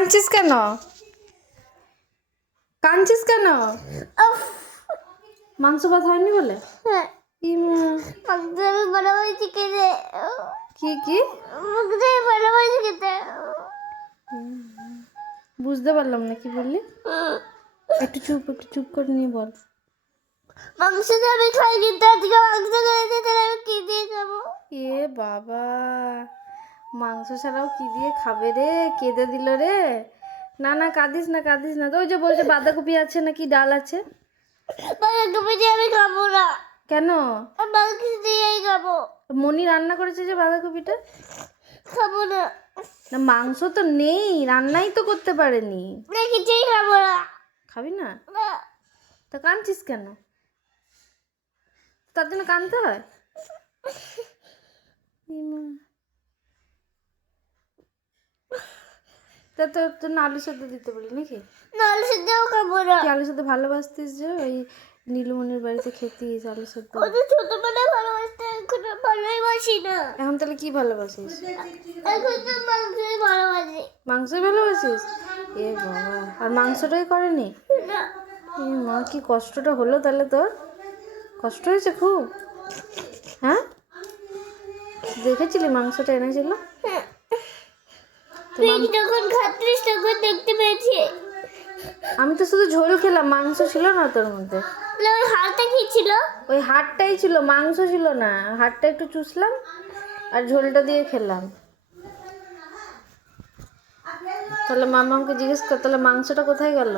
কাঁদছিস কেন? কাঁদছিস কেন? মাংস ভাত হয়নি বলে? হ্যাঁ, আমি বড় হয়েছি খেতে। কি কি বড় হয়েছি খেতে। বুঝতে পারলাম না কি বললি। একটু চুপ করে নিয়ে বল। মাংস তো আমি খাই, কিন্তু আজকে মাংস খেয়েছি, তাহলে আমি কি দিয়ে খাবো? এ বাবা, মাংস ছাড়াও কি দিয়ে খাবে রে? কেঁদে দিল রে। না না, কাঁদিস না কাঁদিস না। তো ওই যে বলছে বাঁধাকপি আছে নাকি ডাল আছে। বাঁধাকপি দিয়ে আমি খাবো না। কেন? মাংস দিয়েই খাবো। মনি রান্না করেছে যে বাঁধাকপিটা। খাবো না। না, মাংস তো নেই, রান্নাই তো করতে পারেনি। কিছুই খাবো না। খাবি না? না। তা কাঁদছিস কেন? তার জন্য কাঁদতে হয়? তা তোর না আলু সেদ্ধ দিতে বলি নাকি? না, আলু সেদ্ধও খাবো না। তুই আলু সেদ্ধ ভালোবাসতিস যে, ওই নীলমণির বাড়িতে খেতিস আলু সেদ্ধ। ও তো ছোটবেলায় ভালোবাসতে, এখন আর ভালোবাসি না। এখন তাহলে কি ভালোবাসিস? এখন তো মাংসই ভালোবাসি। মাংসই ভালোবাসিস? এ বাবা, আর মাংসটাই করেনি? না। এ মা, কি কষ্টটা হলো তাহলে তোর? কষ্ট হয়েছে খুব? হ্যাঁ, দেখেছিলি মাংসটা এনেছিল? তুই যখন খাচ্ছিস তখন দেখতে পেয়েছি। আমি তো শুধু ঝোল খেলাম, মাংস ছিল না তোর মধ্যে। ওই হাড়টা কি ছিল? ওই হাড়টাই ছিল, মাংস ছিল না। হাড়টা একটু চুষলাম আর ঝোলটা দিয়ে খেলাম। তাহলে মামাকে জিজ্ঞেস কর, তাহলে মাংসটা কোথায় গেল?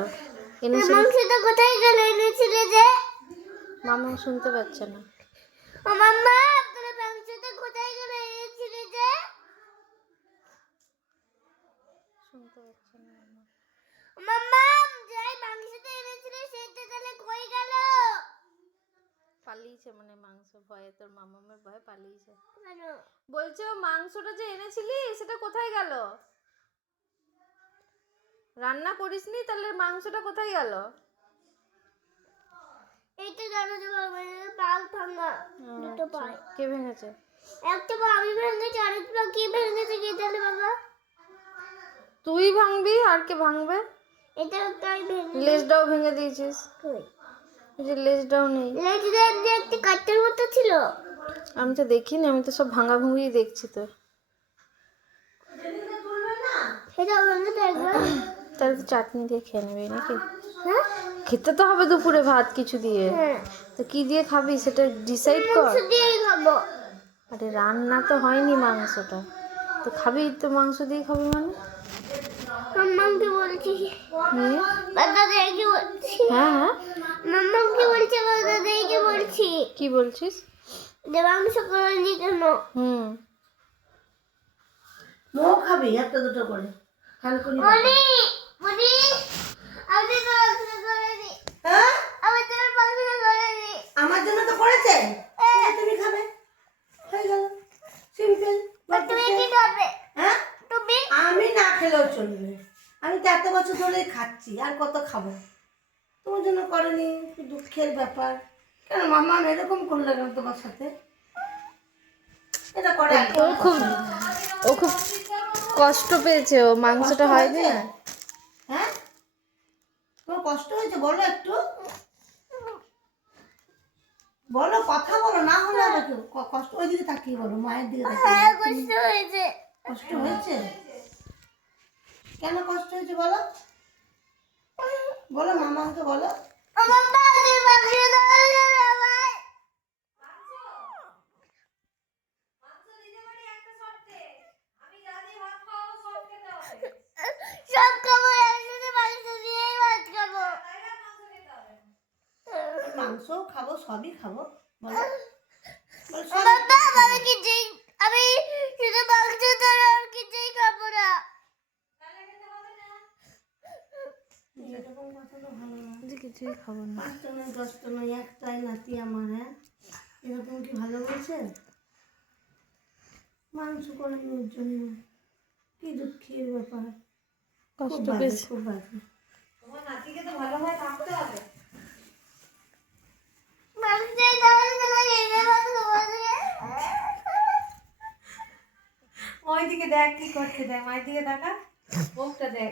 এনেছিল? মাংসটা কোথায় গেল? এনেছিলে যে? মামা শুনতে পাচ্ছে না। ও মাম্মা, তোর মাংসটা কোথায় গেল? এনেছিলে যে? শুনতে পাচ্ছে না মামা। ও মাম্মা, যাই মাংসটা এনেছিলে সেটা তাহলে কই গেল? পালিয়েছে মানে মাংস ভয়ে, তোর মামামের ভয়ে পালিয়েছে। কেন? বলছে ও মাংসটা যে এনেছিলি সেটা কোথায় গেল? রান্না করিসনি, তাহলে মাংসটা কোথায় গেল? এইটা জানো যে বাবা, পাল ভাঙা দুটো পায়। কে ভেঙেছে? একটা পা আমি ভেঙেছি, আরেকটা পা কি ভেঙেছে কে জানে বাবা? তুই ভাঙবি, আর কে ভাঙবে? এটা তাই ভেঙে। লেজটাও ভেঙে দিয়েছিস। কই? এই যে লেজটাও নেই। লেজটা এমনি একটা কাঠের মতো ছিল। আমি তো দেখিনি, আমি তো সব ভাঙা ভুঙিই দেখছি তো। সেটা বললো তো একবার। তাহলে তো চাটনি দিয়ে খেয়ে নেবে নাকি? হ্যাঁ, খেতে তো হবে দুপুরে ভাত কিছু দিয়ে। হ্যাঁ, তো কি দিয়ে খাবি সেটা ডিসাইড কর। মাংস দিয়েই খাবো। আরে রান্না তো হয়নি মাংসটা, তো খাবি তো মাংস দিয়ে খাবি মানে? মাম্মাকে বলছি। নিয়ে দাদাকে বলছি। হ্যাঁ হ্যাঁ, মাম্মাকে বলছি, দাদাকে বলছি। কি বলছিস? যে মাংস করেনি কেন? মো খাবি একটা দুটো করে খালকুনি মনি, মনি, আমি তো মাংস করিনি। হ্যাঁ আমি তো মাংস করিনি। আমার জন্য তো করেছে তুমি খাবে হয়ে গেল সিম্পল। তুমি কি খাবে? হ্যাঁ, তুমি? আমি না খেলেও চলবে, আমি তো এত বছর ধরে খাচ্ছি, আর কত খাবো? তোমার জন্য করেনি, খুব দুঃখের ব্যাপার। কেন মামা এরকম করলে কেন তোমার সাথে? এটা করে ও খুব কষ্ট পেয়েছে, ও মাংসটা হয়নি না। হ্যাঁ, তোমার কষ্ট হয়েছে? বলো একটু, বলো, কথা বলো, না হলে হবে কেউ কষ্ট। ওই দিকে তাকিয়ে বলো, মায়ের দিকে তাকিয়ে হ্যাঁ, কষ্ট হয়েছে। কষ্ট হয়েছে? কেন কষ্ট হয়েছে বলো, বলো মামাকে বলো। মাম্মা, তুমি মাংস দাও না আমায়। সব খাবো, একসাথে মাংস দিয়েই ভাত খাবো। মাংসও খাবো, সবই খাবো, বলো বলো সব। মাম্মা, আমি শুধু মাংস ছাড়া আর কিছুই খাবো না। এরকম কথা তো ভালো না। কিছুই খাবো না। 5টা নয় 10টা নয়, একটাই নাতি আমার। হ্যাঁ, এরকম কি ভালো বলছে? মাংস করে ওর জন্য কি দুঃখের ব্যাপার। কষ্ট খুব বাজে, পেয়েছে। খুব বাজে। তোমার নাতিকে তো ভালোভাবে থাকতে হবে। মাংস দাও না, এনে ভাত খাবো না। ওইদিকে দেখ কি করছে, দেখ মায়ের দিকে দেখা, মুখটা দেখ।